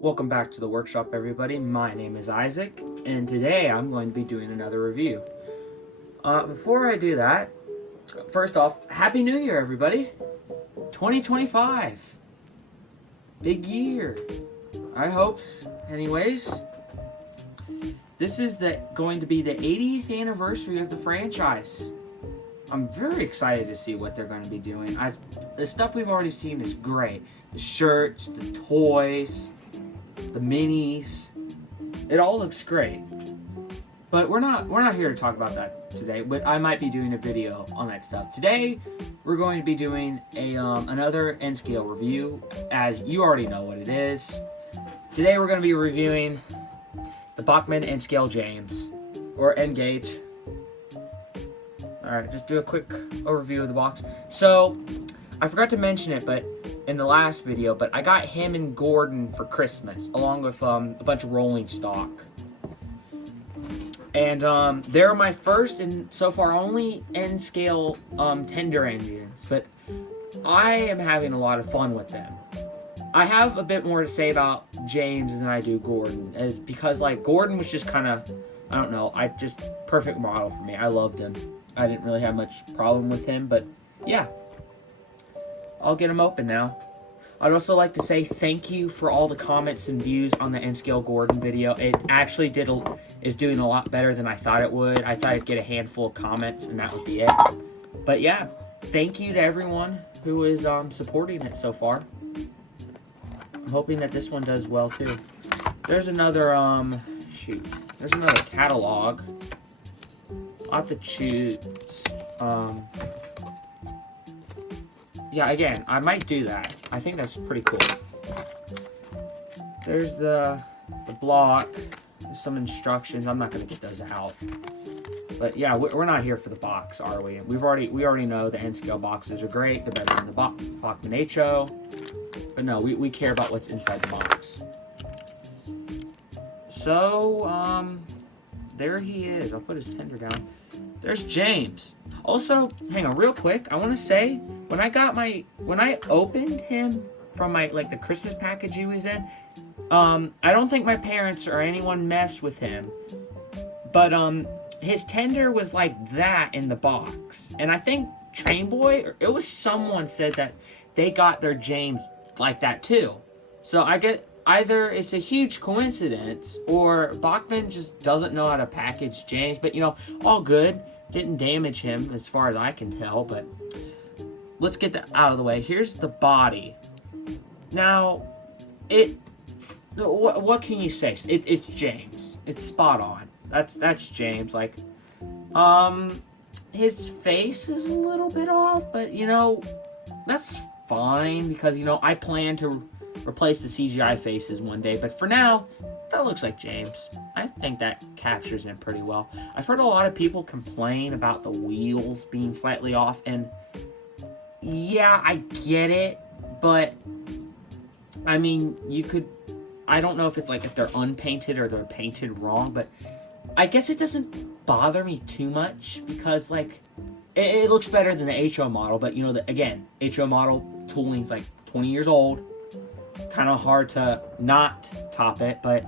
Welcome back to the workshop, everybody. My name is Isaac, and today I'm going to be doing another review. Before I do that, first off, Happy New Year, everybody! 2025. Big year. I hope. Anyways, this is going to be the 80th anniversary of the franchise. I'm very excited to see what they're going to be doing. The stuff we've already seen is great. The shirts, the toys, the minis. It all looks great. But we're not here to talk about that today, but I might be doing a video on that stuff. Today, we're going to be doing another N-Scale review, as you already know what it is. Today, we're going to be reviewing the Bachmann N-Scale James, or N-Gauge. Alright, just do a quick overview of the box. So, I forgot to mention it, but in the last video, but I got him and Gordon for Christmas, along with a bunch of rolling stock. And they're my first and so far only N-Scale tender engines, but I am having a lot of fun with them. I have a bit more to say about James than I do Gordon, because like Gordon was just kind of, I don't know, perfect model for me. I loved him. I didn't really have much problem with him, but yeah. I'll get them open now. I'd also like to say thank you for all the comments and views on the N-Scale Gordon video. It actually is doing a lot better than I thought it would. I thought I'd get a handful of comments and that would be it. But yeah, thank you to everyone who is supporting it so far. I'm hoping that this one does well too. There's another there's another catalog. I'll have to choose. Yeah, again, I might do that. I think that's pretty cool. There's the block. There's some instructions. I'm not going to get those out. But yeah, we're not here for the box, are we? We already know the N-Scale boxes are great. They're better than the Bachmann HO. But no, we care about what's inside the box. So, there he is. I'll put his tender down. There's James. Also, hang on real quick. I want to say, when I opened him from the Christmas package he was in, I don't think my parents or anyone messed with him. But his tender was like that in the box. And I think Trainboy, or it was someone said that they got their James like that too. So I get either it's a huge coincidence or Bachmann just doesn't know how to package James. But you know, all good. Didn't damage him as far as I can tell, but let's get that out of the way. Here's the body. Now, what can you say? It's James. It's spot on. That's James. Like, his face is a little bit off, but you know, that's fine because you know I plan to replace the CGI faces one day. But for now, that looks like James. I think that captures him pretty well. I've heard a lot of people complain about the wheels being slightly off, and yeah, I get it, but I mean, I don't know if it's like if they're unpainted or they're painted wrong, but I guess it doesn't bother me too much because like it looks better than the HO model, but you know, again, HO model tooling's like 20 years old. Kind of hard to not top it, but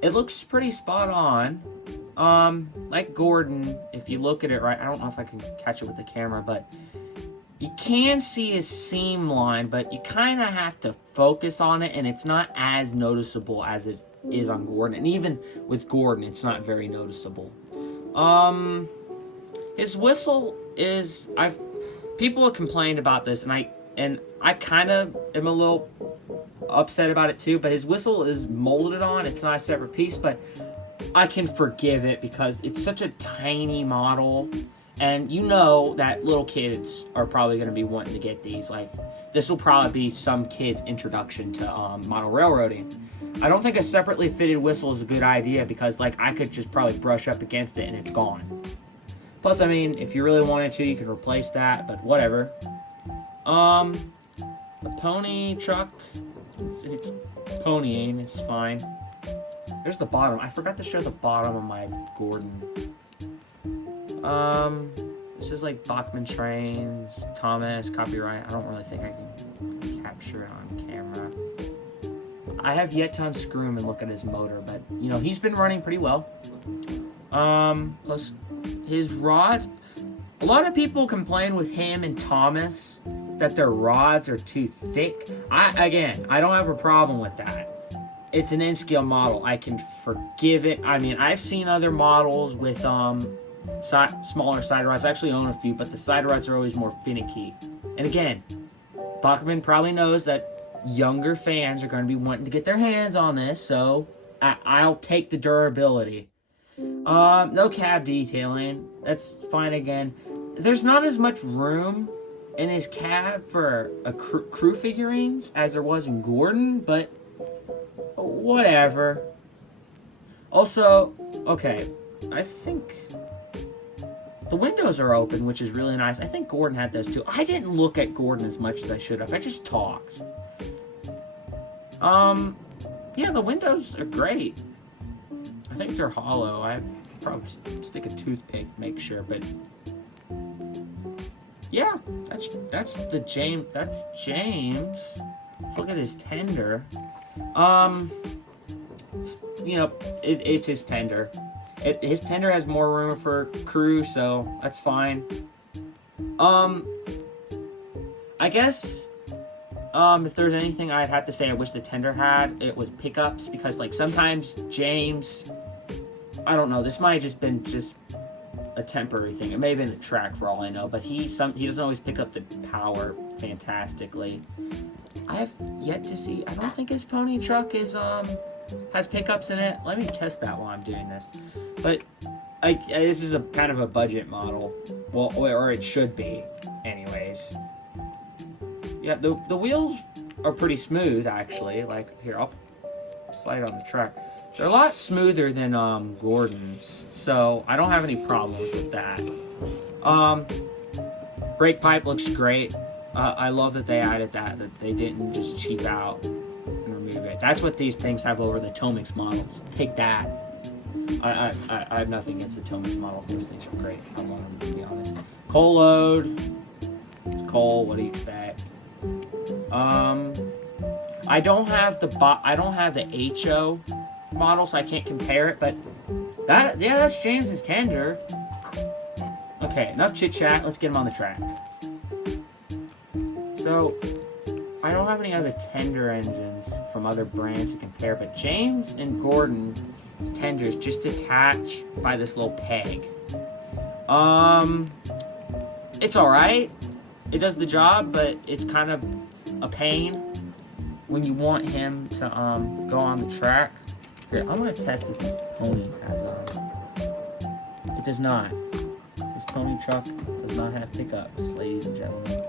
it looks pretty spot on. Like Gordon, if you look at it right, I don't know if I can catch it with the camera, but you can see his seam line, but you kind of have to focus on it, and it's not as noticeable as it is on Gordon. And even with Gordon, it's not very noticeable. His whistle is, people have complained about this, and I kind of am a little upset about it too, but his whistle is molded on. It's not a separate piece, but I can forgive it because it's such a tiny model, and you know that little kids are probably going to be wanting to get these. Like, this will probably be some kid's introduction to model railroading. I don't think a separately fitted whistle is a good idea because like I could just probably brush up against it and it's gone. Plus, I mean, if you really wanted to, you could replace that, but whatever. The pony truck, it's ponying, it's fine. There's the bottom. I forgot to show the bottom of my Gordon. This is like Bachmann trains, Thomas, copyright. I don't really think I can capture it on camera. I have yet to unscrew him and look at his motor, but you know he's been running pretty well. Plus his rods. A lot of people complain with him and Thomas that their rods are too thick. I don't have a problem with that. It's an N-scale model. I can forgive it. I mean, I've seen other models with smaller side rods. I actually own a few, but the side rods are always more finicky. And again, Bachmann probably knows that younger fans are going to be wanting to get their hands on this, so I'll take the durability. No cab detailing. That's fine again. There's not as much room in his cab for crew figurines as there was in Gordon, but whatever. Also, okay, I think the windows are open, which is really nice. I think Gordon had those too. I didn't look at Gordon as much as I should have. I just talked. Yeah, the windows are great. I think they're hollow. I probably stick a toothpick, make sure, but yeah, that's James. That's James. Let's look at his tender. You know, it's his tender. His tender has more room for crew, so that's fine. I guess, if there's anything I'd have to say I wish the tender had, it was pickups, because, like, sometimes James, I don't know, this might have just been a temporary thing. It may have been the track for all I know, but he doesn't always pick up the power fantastically. I have yet to see, I don't think his pony truck has pickups in it. Let me test that while I'm doing this. But this is a kind of a budget model. Well, or it should be anyways. Yeah, the wheels are pretty smooth, actually. Like, here, I'll slide on the track. They're a lot smoother than Gordon's, so I don't have any problems with that. Brake pipe looks great. I love that they added that they didn't just cheap out and remove it. That's what these things have over the Tomix models. Take that. I have nothing against the Tomix models. Those things are great. I want them, to be honest. Coal load. It's coal. What do you expect? I don't have the HO model, so I can't compare it. But that's James's tender. Okay, enough chit chat. Let's get him on the track. So, I don't have any other tender engines from other brands to compare, but James and Gordon's tenders just attach by this little peg. It's alright. It does the job, but it's kind of a pain when you want him to go on the track. Here, I'm going to test if his pony has it does not. His pony truck does not have pickups, ladies and gentlemen.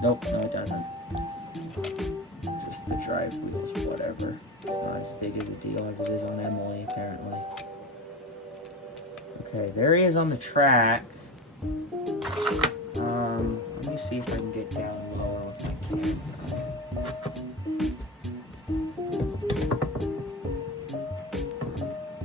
Nope, no it doesn't. Just the drive wheels, whatever. It's not as big as a deal as it is on Emily, apparently. Okay, there he is on the track. Let me see if I can get down lower with my camera.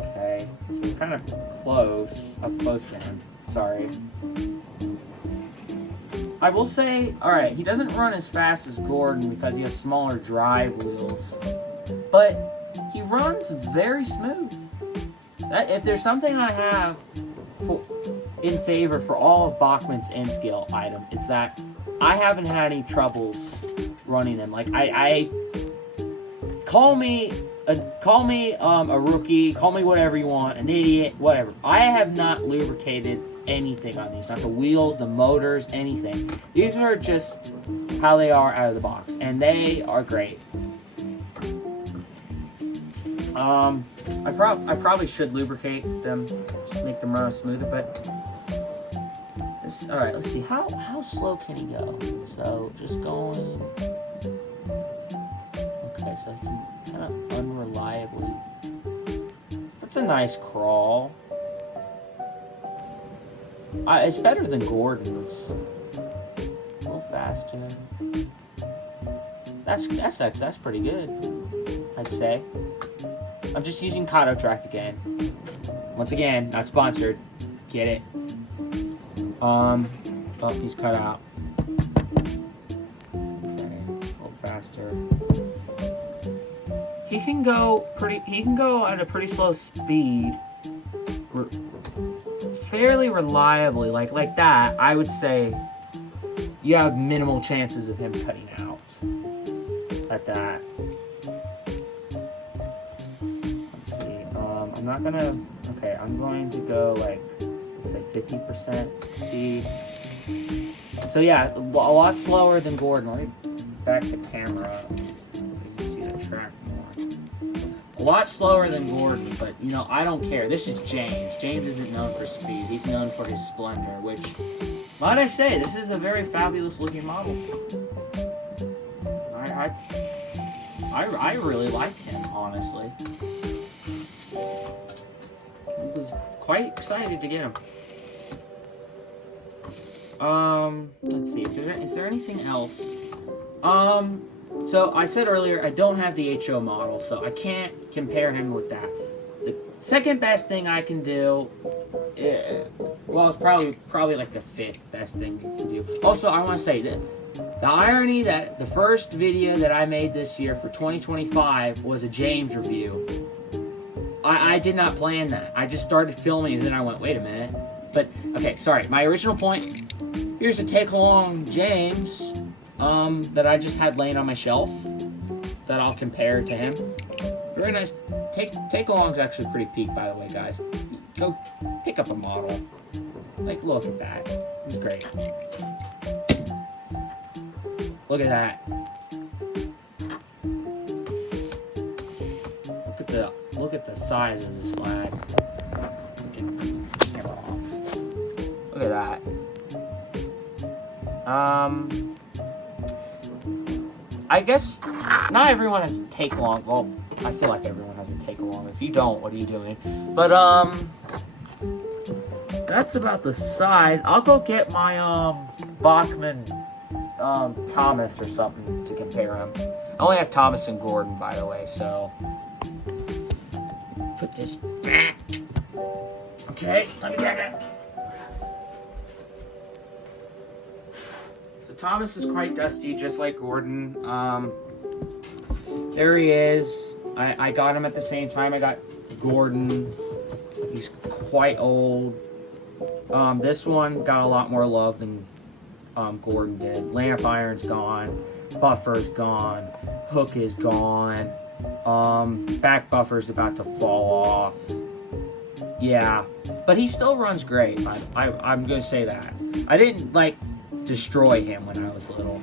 Okay, so we're kind of up close to him. Sorry. I will say, alright, he doesn't run as fast as Gordon because he has smaller drive wheels. But he runs very smooth. If there's something I have in favor for all of Bachmann's N-scale items, it's that I haven't had any troubles running them. Like, I call me a rookie, call me whatever you want, an idiot, whatever. I have not lubricated anything on these, not the wheels, the motors, anything. These are just how they are out of the box, and they are great. I probably should lubricate them, just make them run smoother, but all right, let's see, how slow can he go? So just going, okay, so he can kind of unreliably, that's a nice crawl. It's better than Gordon's. A little faster. That's pretty good, I'd say. I'm just using Kato Track again. Once again, not sponsored. Get it. Oh, he's cut out. Okay, a little faster. he can go at a pretty slow speed, fairly reliably, like that. I would say you have minimal chances of him cutting out at that. Let's see. I'm going to go like, let's say 50% speed. So yeah, a lot slower than Gordon. Let me back the camera up. You can see the track more. A lot slower than Gordon, but I don't care. This is James. James isn't known for speed. He's known for his splendor, which, might I say, this is a very fabulous looking model. I really like him, honestly. I was quite excited to get him. Let's see. Is there anything else? So I said earlier, I don't have the HO model, so I can't compare him with that. The second best thing I can do, it's probably like the fifth best thing you can do. Also, I want to say that the irony that the first video that I made this year for 2025 was a James review. I did not plan that. I just started filming and then I went, wait a minute. But, okay, sorry. My original point, here's a take-along James that I just had laying on my shelf that I'll compare to him. Very nice. Take-along's actually pretty peak, by the way, guys. Go pick up a model. Like, look at that. It's great. Look at that. Look at the size of this lad. Look at that. I guess not everyone has a take-along. Well, I feel like everyone has a take-along. If you don't, what are you doing? But, that's about the size. I'll go get my, Bachmann, Thomas or something to compare him. I only have Thomas and Gordon, by the way, so. Put this back. Okay, let me get it. So Thomas is quite dusty, just like Gordon. There he is. I got him at the same time I got Gordon. He's quite old. This one got a lot more love than Gordon did. Lamp iron's gone. Buffer's gone. Hook is gone. Back buffer's about to fall off. Yeah, but he still runs great. I'm gonna say that. I didn't destroy him when I was little,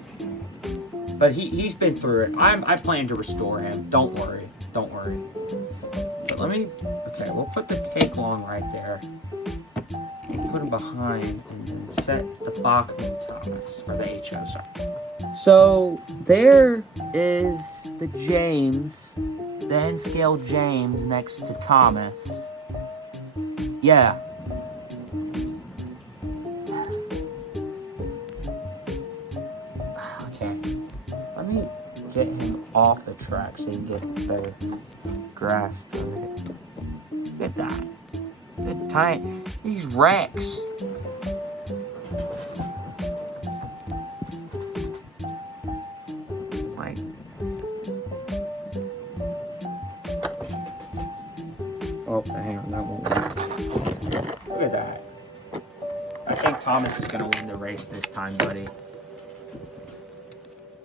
but he's been through it. I plan to restore him. Don't worry. But okay, we'll put the take-along right there. Put him behind and then set the Bachmann Thomas for the HO. Sorry. So there is the James, the N-scale James next to Thomas. Yeah. Okay. Let me get him off the track so you can get a better grasp of it. Look at that. Good time. These wrecks. Oh, hang on, that won't work. Look at that. I think Thomas is going to win the race this time, buddy.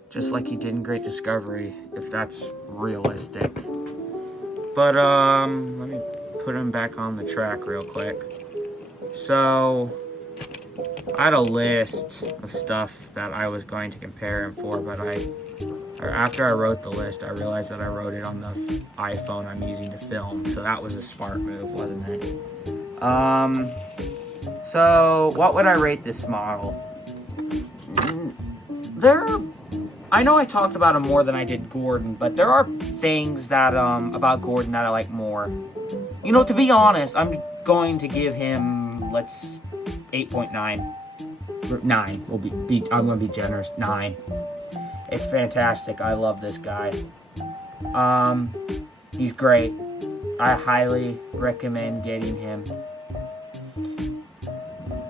Just like he did in Great Discovery, if that's realistic. But, let me put him back on the track real quick. So, I had a list of stuff that I was going to compare him for, but after I wrote the list, I realized that I wrote it on the iPhone I'm using to film, so that was a smart move, wasn't it? So what would I rate this model? I know I talked about him more than I did Gordon, but there are things that about Gordon that I like more. To be honest, I'm going to give him 8.9. 9 will be I'm going to be generous. 9. It's fantastic. I love this guy. He's great. I highly recommend getting him.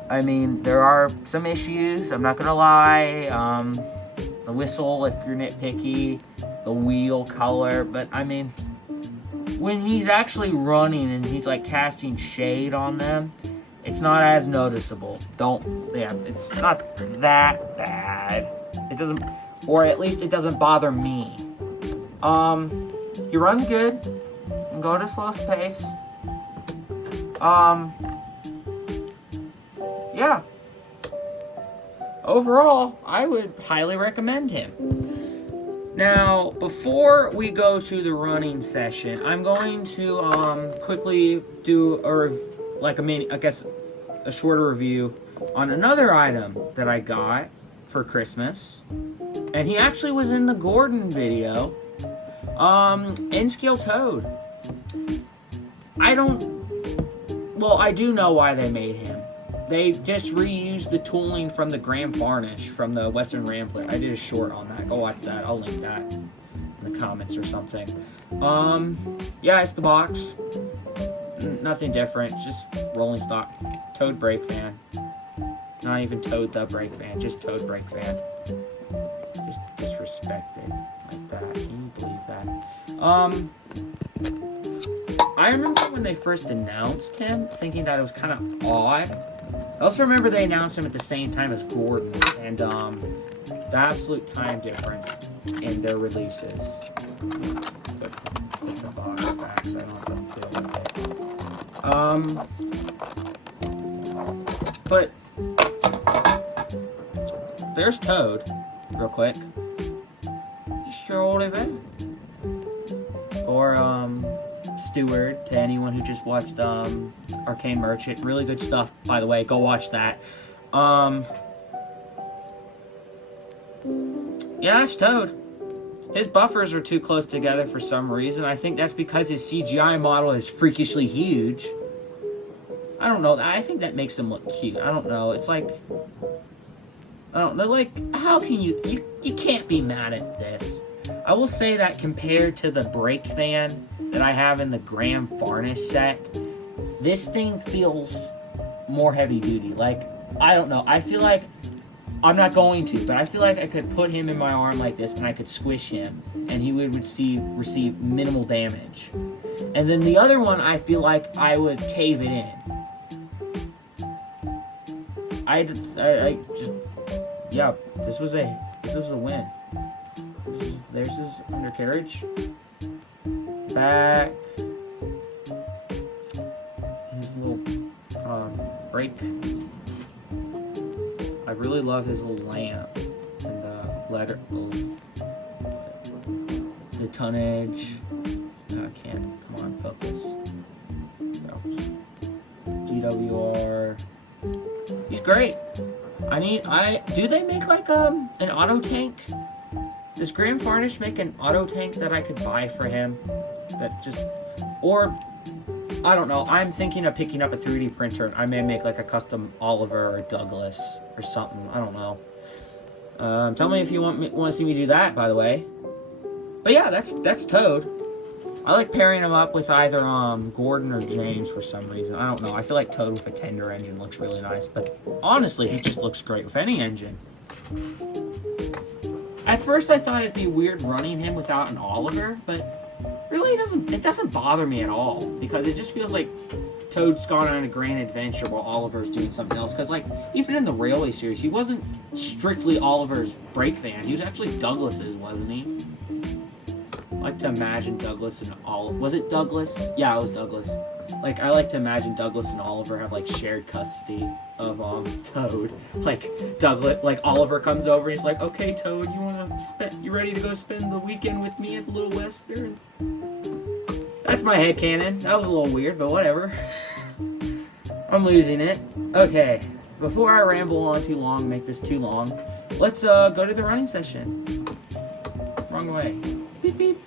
I mean, there are some issues. I'm not gonna lie. The whistle, if you're nitpicky. the wheel color, but I mean, when he's actually running and he's like casting shade on them, it's not as noticeable. It's not that bad. It doesn't, or at least it doesn't bother me. He runs good and go at a slow pace. Yeah. Overall, I would highly recommend him. Now, before we go to the running session, I'm going to quickly do a shorter review on another item that I got for Christmas. And he actually was in the Gordon video. N-Scale Toad. I do know why they made him. They just reused the tooling from the Grand Varnish from the Western Rambler. I did a short on that. Go watch that. I'll link that in the comments or something. Yeah, it's the box. Nothing different. Just rolling stock. Toad brake fan. Not even Toad the brake fan. Just Toad brake fan. Just disrespected like that. Can you believe that? I remember when they first announced him, thinking that it was kind of odd. I also remember they announced him at the same time as Gordon, and the absolute time difference in their releases. Put the box back so I don't have to fill with it. But there's Toad, real quick. Sure old event. Or Steward, to anyone who just watched Arcane Merchant. Really good stuff, by the way. Go watch that. Yeah, that's Toad. His buffers are too close together for some reason. I think that's because his CGI model is freakishly huge. I don't know. I think that makes him look cute. I don't know. It's like, I don't know. Like, how can you can't be mad at this. I will say that compared to the brake fan that I have in the Grand Varnish set, this thing feels more heavy duty. Like, I don't know. I feel like, I'm not going to, but I feel like I could put him in my arm like this and I could squish him and he would receive minimal damage. And then the other one, I feel like I would cave it in. Yeah, this was a win. There's his undercarriage. Back. His little brake. I really love his little lamp and the tonnage. No, I can't. Come on, focus. No. DWR. He's great. Do they make like an auto tank? Does Grand Varnish make an auto tank that I could buy for him? Or, I don't know. I'm thinking of picking up a 3D printer. I may make like a custom Oliver or Douglas or something. I don't know. Tell me if you want to see me do that, by the way. But yeah, that's Toad. I like pairing him up with either Gordon or James for some reason. I don't know. I feel like Toad with a tender engine looks really nice. But honestly, he just looks great with any engine. At first, I thought it'd be weird running him without an Oliver, but really it doesn't bother me at all, because it just feels like Toad's gone on a grand adventure while Oliver's doing something else. Because, like, even in the Railway series, he wasn't strictly Oliver's brake fan. He was actually Douglas's, wasn't he? I like to imagine Douglas and Oliver. Was it Douglas? Yeah, it was Douglas. Like, I like to imagine Douglas and Oliver have, like, shared custody of Toad. Like, Oliver comes over and he's like, "Okay, Toad, you ready to go spend the weekend with me at the Little Western?" That's my headcanon. That was a little weird, but whatever. I'm losing it. Okay, before I ramble on too long, make this too long, let's go to the running session. Wrong way. Beep, beep.